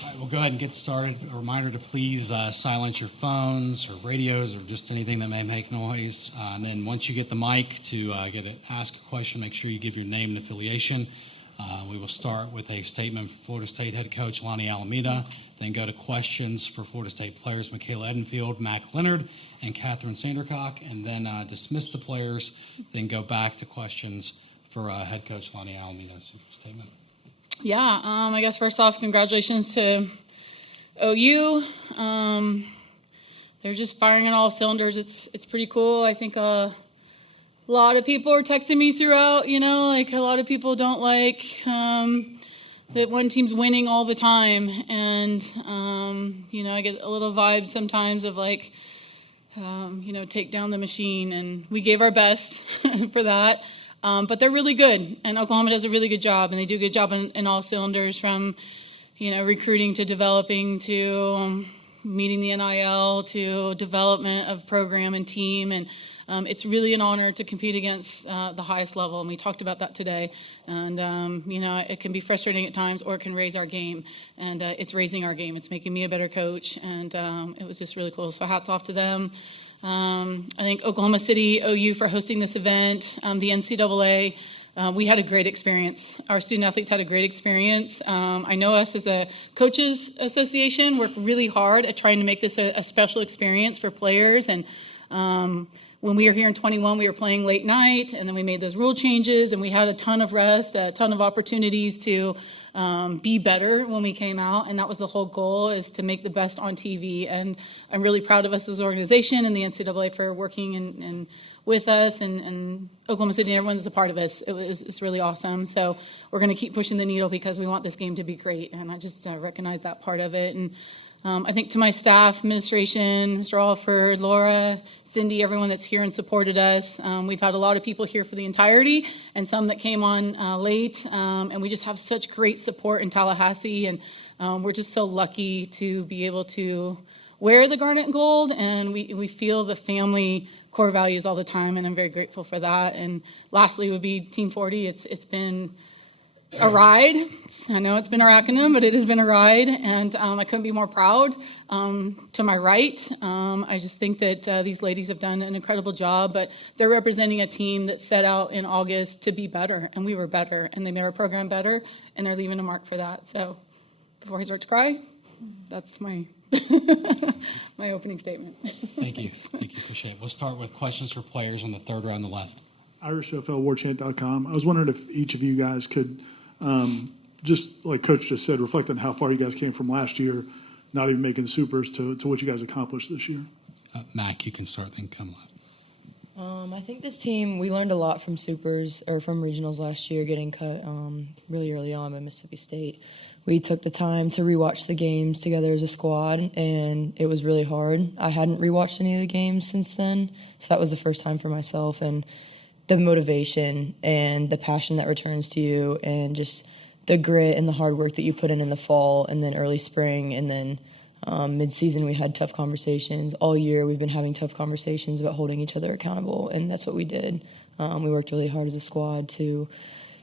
All right, we'll go ahead and get started. A reminder to please silence your phones or radios or just anything that may make noise. And then once you get the mic to ask a question, make sure you give your name and affiliation. We will start with a statement from Florida State head coach Lonnie Alameda, then go to questions for Florida State players Michaela Edenfield, Mac Leonard, and Catherine Sandercock, and then dismiss the players, then go back to questions for head coach Lonnie Alameda's statement. Yeah, I guess first off, congratulations to OU. They're just firing on all cylinders. It's pretty cool. I think a lot of people are texting me throughout, like a lot of people don't like that one team's winning all the time. And, I get a little vibe sometimes of like, take down the machine. And we gave our best for that. But they're really good, and Oklahoma does a really good job, and they do a good job in all cylinders, from, recruiting to developing to meeting the NIL to development of program and team. And it's really an honor to compete against the highest level, and we talked about that today. And, it can be frustrating at times, or it can raise our game, and it's raising our game. It's making me a better coach, and it was just really cool. So hats off to them. I think Oklahoma City, OU for hosting this event, the NCAA, we had a great experience. Our student athletes had a great experience. I know us as a coaches association work really hard at trying to make this a special experience for players. And when we were here in 21, we were playing late night, and then we made those rule changes, and we had a ton of rest, a ton of opportunities to be better when we came out, and that was the whole goal, is to make the best on TV. And I'm really proud of us as an organization and the NCAA for working and with us, and Oklahoma City and everyone that's a part of us. It's really awesome. So we're going to keep pushing the needle because we want this game to be great, and I just recognize that part of it. And I think to my staff, administration, Mr. Alford, Laura, Cindy, everyone that's here and supported us. We've had a lot of people here for the entirety, and some that came on late. And we just have such great support in Tallahassee, and we're just so lucky to be able to wear the garnet and gold, and we feel the family core values all the time, and I'm very grateful for that. And lastly would be Team 40. It's been a ride. I know it's been our acronym, but it has been a ride, and I couldn't be more proud. To my right, I just think that these ladies have done an incredible job, but they're representing a team that set out in August to be better, and we were better, and they made our program better, and they're leaving a mark for that. So before I start to cry, that's my my opening statement. Thank you. Appreciate it. We'll start with questions for players on the third row on the left. IrishFLWarchant.com. I was wondering if each of you guys could, just like Coach just said, reflect on how far you guys came from last year, not even making the supers, to what you guys accomplished this year. Mac, you can start, then come left. I think this team, we learned a lot from supers, or from regionals last year, getting cut really early on by Mississippi State. We took the time to rewatch the games together as a squad, and it was really hard. I hadn't rewatched any of the games since then, so that was the first time for myself. And the motivation and the passion that returns to you, and just the grit and the hard work that you put in the fall, and then early spring, and then mid-season we had tough conversations. All year we've been having tough conversations about holding each other accountable, and that's what we did. We worked really hard as a squad to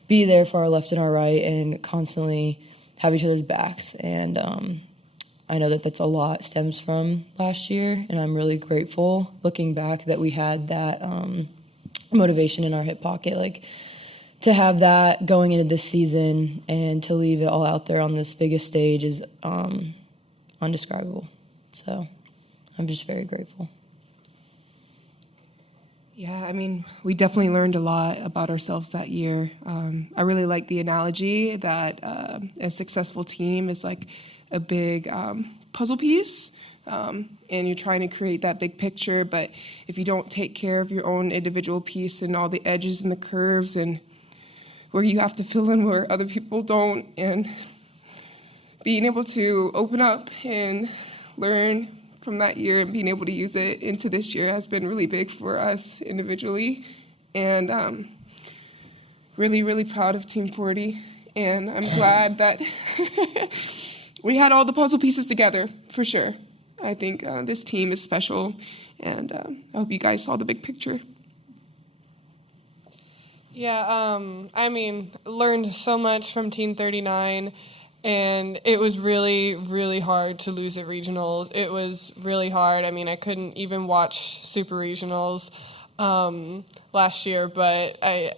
be there for our left and our right, and constantly have each other's backs. And I know that that's a lot stems from last year, and I'm really grateful looking back that we had that motivation in our hip pocket, like to have that going into this season and to leave it all out there on this biggest stage is undescribable. So I'm just very grateful. Yeah, I mean, we definitely learned a lot about ourselves that year. I really like the analogy that a successful team is like a big puzzle piece, and you're trying to create that big picture, but if you don't take care of your own individual piece and all the edges and the curves and where you have to fill in where other people don't, and being able to open up and learn from that year and being able to use it into this year has been really big for us individually. And really, really proud of Team 40. And I'm glad that we had all the puzzle pieces together, for sure. I think this team is special, and I hope you guys saw the big picture. Yeah, I mean, learned so much from Team 39. And it was really, really hard to lose at regionals. It was really hard. I mean, I couldn't even watch super regionals last year, but I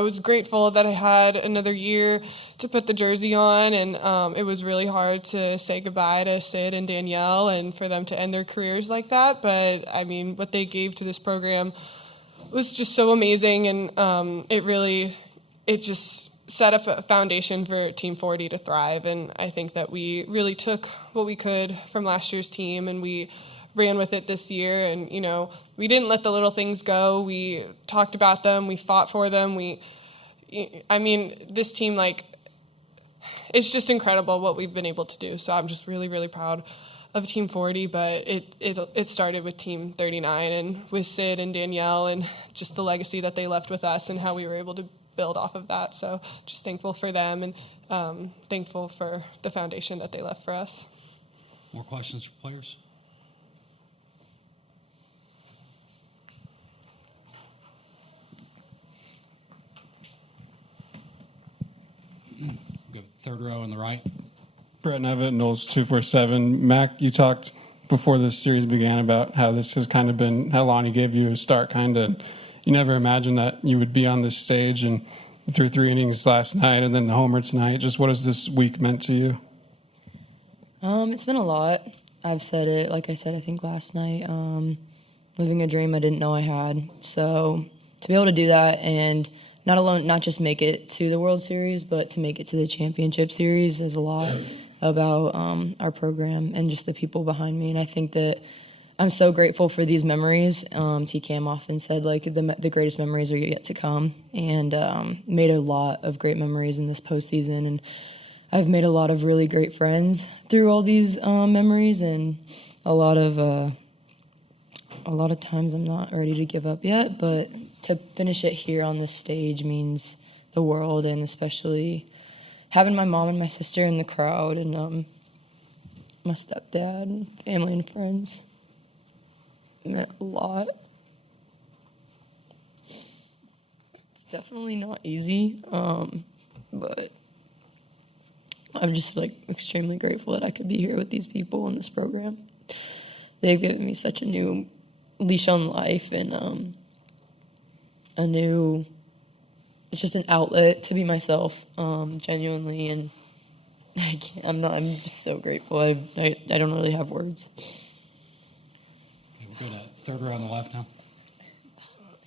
was grateful that I had another year to put the jersey on, and it was really hard to say goodbye to Sid and Danielle and for them to end their careers like that. But I mean, what they gave to this program was just so amazing, and it just set up a foundation for Team 40 to thrive. And I think that we really took what we could from last year's team and we ran with it this year. And, we didn't let the little things go. We talked about them. We fought for them. This team, it's just incredible what we've been able to do. So I'm just really, really proud of Team 40, but it started with Team 39 and with Sid and Danielle and just the legacy that they left with us and how we were able to build off of that. So just thankful for them and thankful for the foundation that they left for us. More questions for players? Go third row on the right. Brett Nevitt, Knowles 247. Mac, you talked before this series began about how this has kind of been how Lonnie gave you a start, kind of. You never imagined that you would be on this stage, and you threw 3 innings last night and then the homer tonight. Just what has this week meant to you? It's been a lot. I've said it, like I said, I think last night, living a dream I didn't know I had. So to be able to do that and not just make it to the World Series, but to make it to the Championship Series is a lot about our program and just the people behind me. And I think that I'm so grateful for these memories. T-Cam often said, the greatest memories are yet to come, and made a lot of great memories in this postseason. And I've made a lot of really great friends through all these memories, and a lot of times I'm not ready to give up yet, but to finish it here on this stage means the world, and especially having my mom and my sister in the crowd, and my stepdad and family and friends. Meant a lot. It's definitely not easy, but I'm just extremely grateful that I could be here with these people in this program. They've given me such a new leash on life and it's just an outlet to be myself, genuinely, and I'm just so grateful. I don't really have words. We'll go to third row on the left now.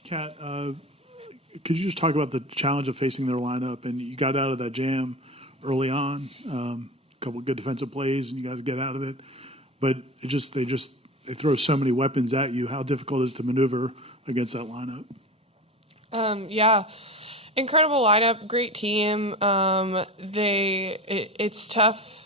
Kat, could you just talk about the challenge of facing their lineup? And you got out of that jam early on, a couple of good defensive plays, and you guys get out of it. But they throw so many weapons at you. How difficult is it to maneuver against that lineup? Yeah, incredible lineup, great team. It's tough.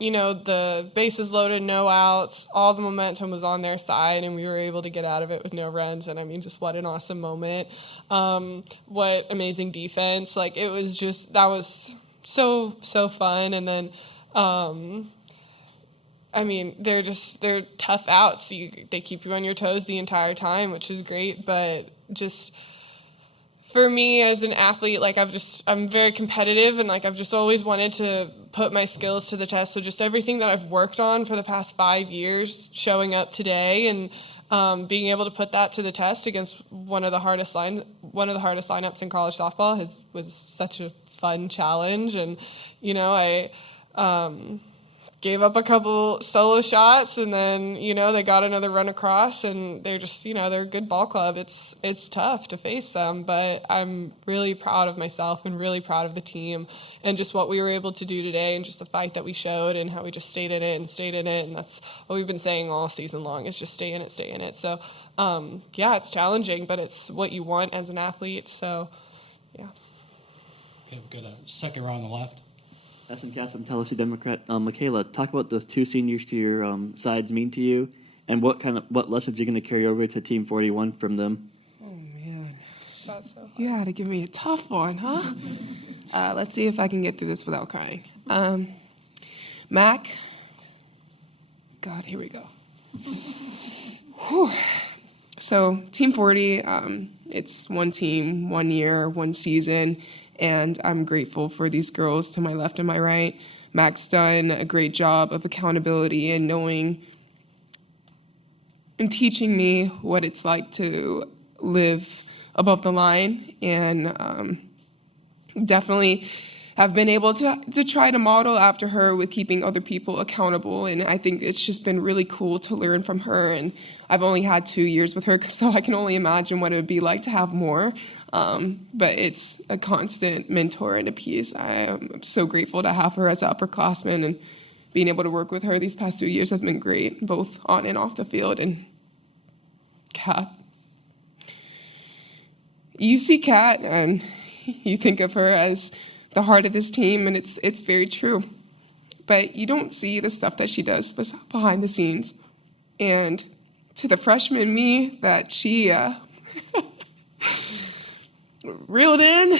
The bases loaded, no outs, all the momentum was on their side, and we were able to get out of it with no runs. And just what an awesome moment. What amazing defense. It was just, that was so fun. And then, they're tough outs. They keep you on your toes the entire time, which is great. But just for me as an athlete, I'm very competitive, and I've just always wanted to put my skills to the test. So just everything that I've worked on for the past 5 years, showing up today and being able to put that to the test against one of the hardest lineups in college softball was such a fun challenge. And I gave up a couple solo shots, and then they got another run across, and they're just they're a good ball club. It's tough to face them, but I'm really proud of myself and really proud of the team and just what we were able to do today, and just the fight that we showed and how we just stayed in it. And that's what we've been saying all season long, is just stay in it. So it's challenging, but it's what you want as an athlete. So yeah. Okay, we'll go to second row on the left. SM Cass, I'm Tallahassee Democrat. Michaela, talk about the 2 seniors to your sides mean to you, and what lessons you're going to carry over to Team 41 from them. Oh man, you had to give me a tough one, huh? Let's see if I can get through this without crying. Mac, God, here we go. Whew. So Team 40, it's one team, 1 year, one season. And I'm grateful for these girls to my left and my right. Mac's done a great job of accountability and knowing and teaching me what it's like to live above the line, and definitely have been able to try to model after her with keeping other people accountable. And I think it's just been really cool to learn from her. And I've only had 2 years with her, so I can only imagine what it would be like to have more. But it's a constant mentor and a piece. I am so grateful to have her as an upperclassman, and being able to work with her these past 2 years have been great, both on and off the field. And Kat, you see Kat and you think of her as the heart of this team, and it's very true. But you don't see the stuff that she does behind the scenes. And to the freshman me that she reeled in,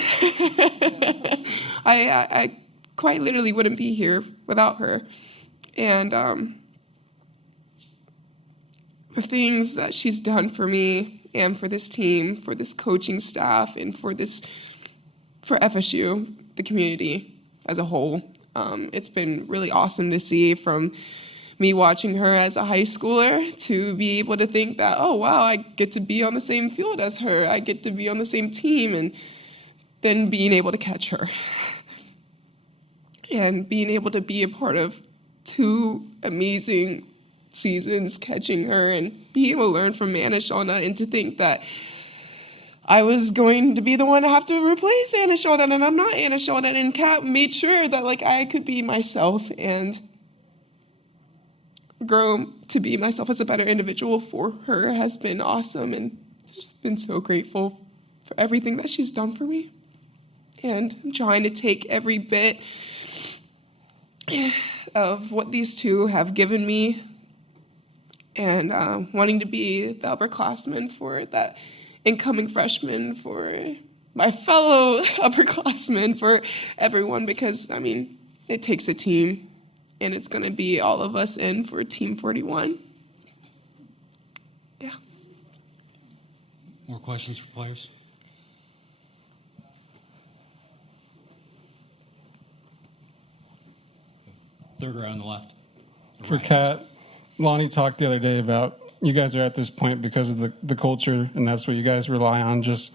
I quite literally wouldn't be here without her. And the things that she's done for me and for this team, for this coaching staff, and for FSU, the community as a whole. It's been really awesome to see, from me watching her as a high schooler to be able to think that, oh, wow, I get to be on the same field as her. I get to be on the same team, and then being able to catch her. And being able to be a part of 2 amazing seasons catching her, and being able to learn from Anna Shauna, and to think that I was going to be the one to have to replace Anna Sheldon, and I'm not Anna Sheldon. And Kat made sure that I could be myself and grow to be myself as a better individual for her has been awesome, and just been so grateful for everything that she's done for me. And I'm trying to take every bit of what these 2 have given me, and wanting to be the upperclassman for that incoming freshman, for my fellow upperclassmen, for everyone, because, it takes a team, and it's going to be all of us in for Team 41. Yeah. More questions for players? Third row on the left. For Right. Kat, Lonnie talked the other day about you guys are at this point because of the culture, and that's what you guys rely on. Just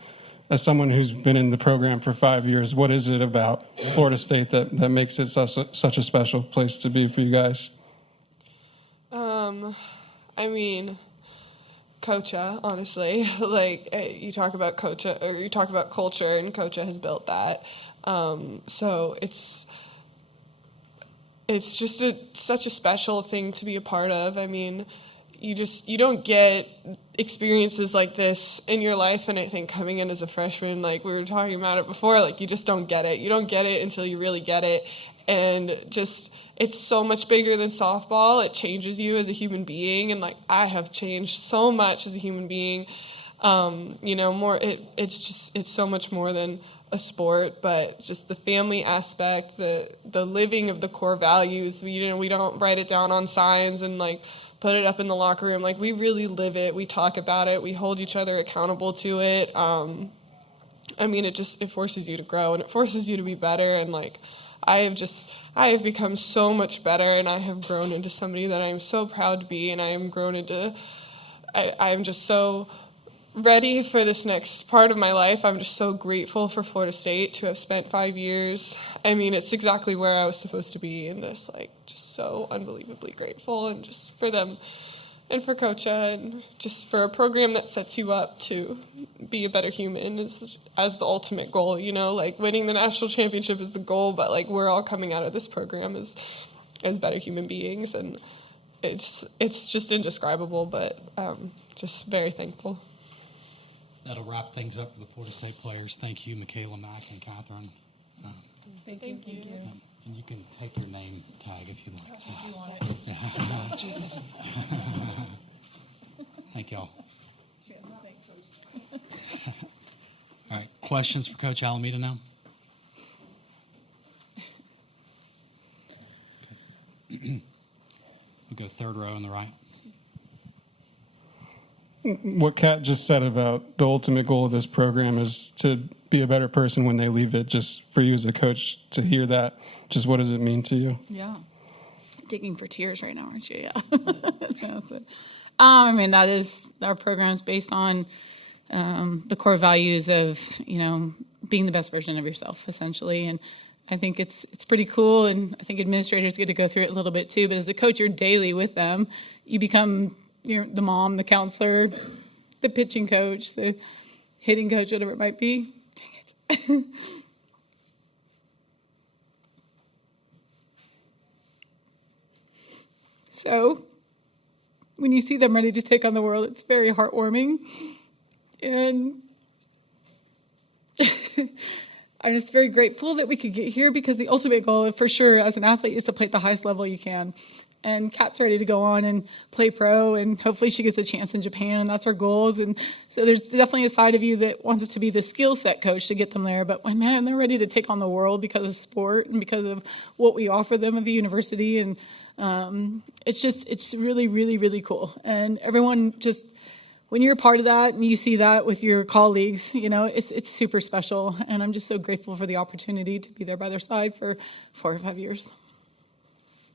as someone who's been in the program for 5 years, what is it about Florida State that makes it such a special place to be for you guys? Coacha, honestly. You talk about Coacha, or you talk about culture, and Coacha has built that. So it's just such a special thing to be a part of. You don't get experiences like this in your life, and I think coming in as a freshman, like we were talking about it before, you just don't get it. You don't get it until you really get it, and just it's so much bigger than softball. It changes you as a human being, and I have changed so much as a human being. It's so much more than a sport, but just the family aspect, the living of the core values. We don't write it down on signs and put it up in the locker room. We really live it. We talk about it. We hold each other accountable to it. It forces you to grow, and it forces you to be better. And I have become so much better, and I have grown into somebody that I am so proud to be, and I am just so ready for this next part of my life. I'm just so grateful for Florida State to have spent 5 years. It's exactly where I was supposed to be in this, just so unbelievably grateful, and just for them and for Coacha, and just for a program that sets you up to be a better human as the ultimate goal. Winning the national championship is the goal, but we're all coming out of this program as better human beings, and it's just indescribable, but just very thankful. That'll wrap things up for the Florida State players. Thank you, Michaela, Mac, and Catherine. Thank you. And you can take your name tag if you'd like. Do you want it? Jesus. Thank y'all. All right, questions for Coach Alameda now? We'll go third row on the right. What Kat just said about the ultimate goal of this program is to be a better person when they leave it. Just for you as a coach to hear that, just what does it mean to you? Yeah. Digging for tears right now, aren't you? Yeah. That's it. I mean, that is, our program's based on the core values of, being the best version of yourself, essentially. And I think it's pretty cool. And I think administrators get to go through it a little bit too. But as a coach, you're daily with them. You become the mom, the counselor, the pitching coach, the hitting coach, whatever it might be. Dang it. So when you see them ready to take on the world, it's very heartwarming. And I'm just very grateful that we could get here, because the ultimate goal, for sure, as an athlete, is to play at the highest level you can. And Kat's ready to go on and play pro, and hopefully she gets a chance in Japan, and that's our goals. And so there's definitely a side of you that wants us to be the skill set coach to get them there. But when, man, they're ready to take on the world because of sport and because of what we offer them at the university. And it's really, really, really cool. And everyone just, when you're a part of that and you see that with your colleagues, it's super special. And I'm just so grateful for the opportunity to be there by their side for 4 or 5 years.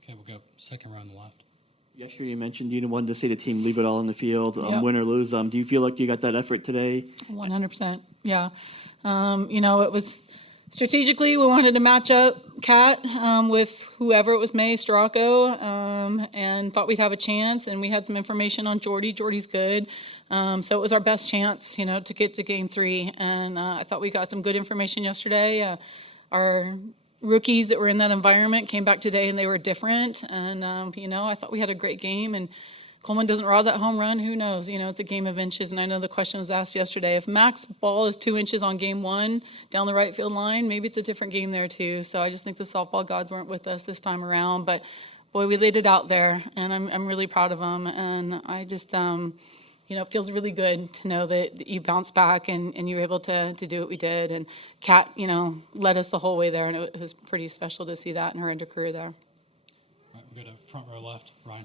Okay, we'll go second row on the left. Yesterday you mentioned you wanted to see the team leave it all in the field, Yep. win or lose. Do you feel like you got that effort today? 100%. Yeah. It was strategically, we wanted to match up Kat with whoever it was, May, Stracco, and thought we'd have a chance. And we had some information on Jordy. Jordy's good. So it was our best chance, to get to game 3. And I thought we got some good information yesterday. Our rookies that were in that environment came back today and they were different. And, I thought we had a great game. And Coleman doesn't raw that home run, who knows? It's a game of inches. And I know the question was asked yesterday, if Mac's ball is 2 inches on game 1 down the right field line, maybe it's a different game there too. So I just think the softball gods weren't with us this time around. But boy, we laid it out there, and I'm really proud of them. And I just, it feels really good to know that you bounced back and you were able to do what we did. And Kat, led us the whole way there, and it was pretty special to see that in her end of career there. All right, we'll go to front row left. Ryan.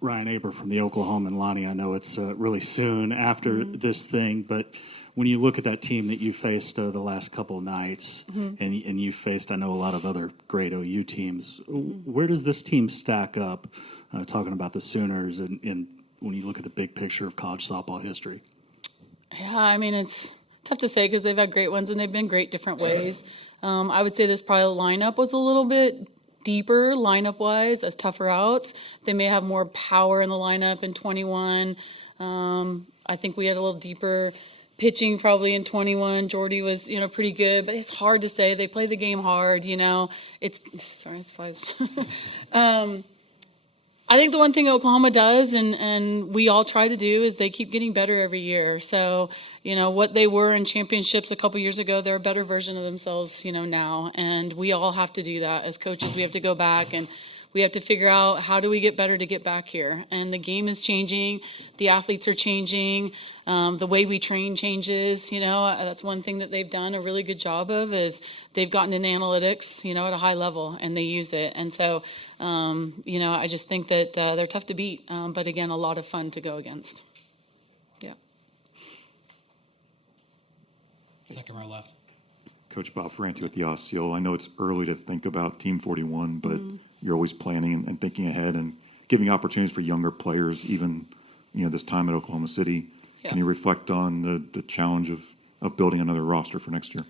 Ryan Aber from the Oklahoma, and Lonnie, I know it's really soon after this thing, but when you look at that team that you faced the last couple of nights, and you faced, I know, a lot of other great OU teams, where does this team stack up, talking about the Sooners, and when you look at the big picture of college softball history? Yeah, I mean, it's tough to say because they've had great ones, and they've been great different ways. I would say this probably lineup was a little bit deeper lineup-wise as tougher outs. They may have more power in the lineup in 21. I think we had a little deeper pitching probably in 21. Jordy was, pretty good, but it's hard to say. They play the game hard, It's flies. I think the one thing Oklahoma does, and we all try to do, is they keep getting better every year. So, what they were in championships a couple years ago, they're a better version of themselves, now. And we all have to do that. As coaches, we have to go back and we have to figure out, how do we get better to get back here? And the game is changing. The athletes are changing. The way we train changes. That's one thing that they've done a really good job of, is they've gotten in analytics, at a high level, and they use it. And so, I just think that they're tough to beat. But again, a lot of fun to go against. Yeah. Second row left. Coach Bob Ferranti with the Osceola. I know it's early to think about Team 41, but you're always planning and thinking ahead and giving opportunities for younger players, even this time at Oklahoma City. Yeah. Can you reflect on the challenge of building another roster for next year?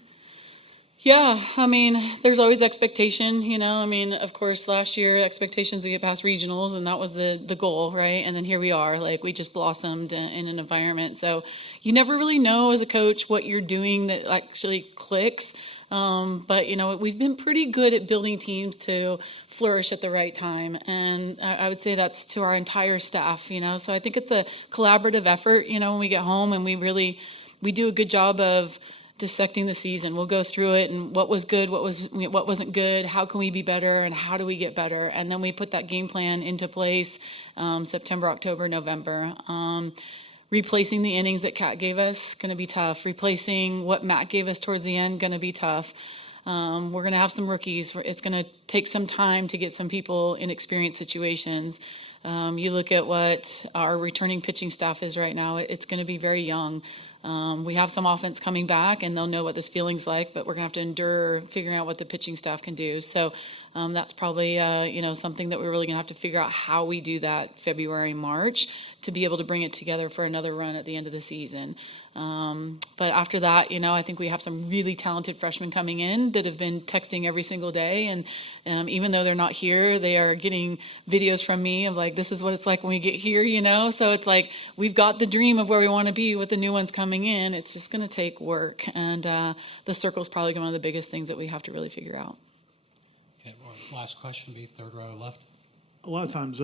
Yeah, I mean, there's always expectation, of course, last year expectations to get past regionals, and that was the goal, right? And then here we are, we just blossomed in an environment. So you never really know as a coach what you're doing that actually clicks. But, we've been pretty good at building teams to flourish at the right time. And I would say that's to our entire staff, So I think it's a collaborative effort, when we get home, and we do a good job of dissecting the season. We'll go through it and what was good, what wasn't good, how can we be better, and how do we get better? And then we put that game plan into place September, October, November. Replacing the innings that Kat gave us, going to be tough. Replacing what Matt gave us towards the end, going to be tough. We're going to have some rookies. It's going to take some time to get some people in experienced situations. You look at what our returning pitching staff is right now, it's going to be very young. We have some offense coming back, and they'll know what this feeling's like, but we're going to have to endure figuring out what the pitching staff can do. So that's probably, something that we're really going to have to figure out how we do that February, March to be able to bring it together for another run at the end of the season. But after that, I think we have some really talented freshmen coming in that have been texting every single day. And even though they're not here, they are getting videos from me of like, this is what it's like when we get here, So it's like, we've got the dream of where we want to be with the new ones coming in. It's just going to take work. And the circle is probably one of the biggest things that we have to really figure out. Okay, last question will be third row left. A lot of times,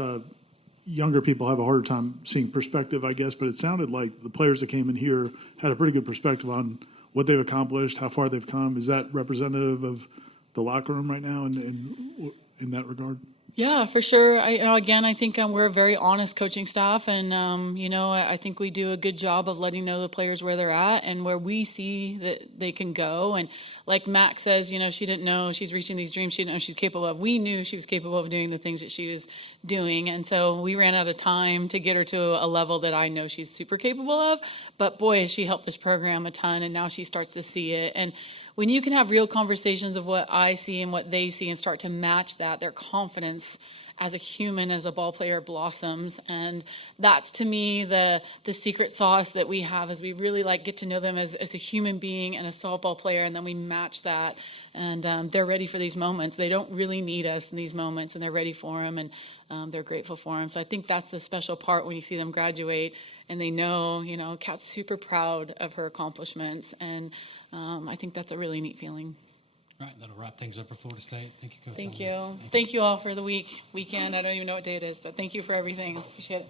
younger people have a harder time seeing perspective, I guess, but it sounded like the players that came in here had a pretty good perspective on what they've accomplished, how far they've come. Is that representative of the locker room right now in that regard? Yeah, for sure. I think we're a very honest coaching staff, and I think we do a good job of letting know the players where they're at and where we see that they can go. And like Mac says, she didn't know she's reaching these dreams. She didn't know she's capable of. We knew she was capable of doing the things that she was doing, and so we ran out of time to get her to a level that I know she's super capable of. But boy, she helped this program a ton, and now she starts to see it. And when you can have real conversations of what I see and what they see and start to match that, their confidence as a human, as a ball player blossoms. And that's, to me, the secret sauce that we have is we really get to know them as a human being and a softball player, and then we match that. And they're ready for these moments. They don't really need us in these moments, and they're ready for them, and they're grateful for them. So I think that's the special part when you see them graduate and they know, Kat's super proud of her accomplishments. And I think that's a really neat feeling. All right, that'll wrap things up for Florida State. Thank you, Coach. Thank you. Thank you all for the weekend. I don't even know what day it is, but thank you for everything. Appreciate it.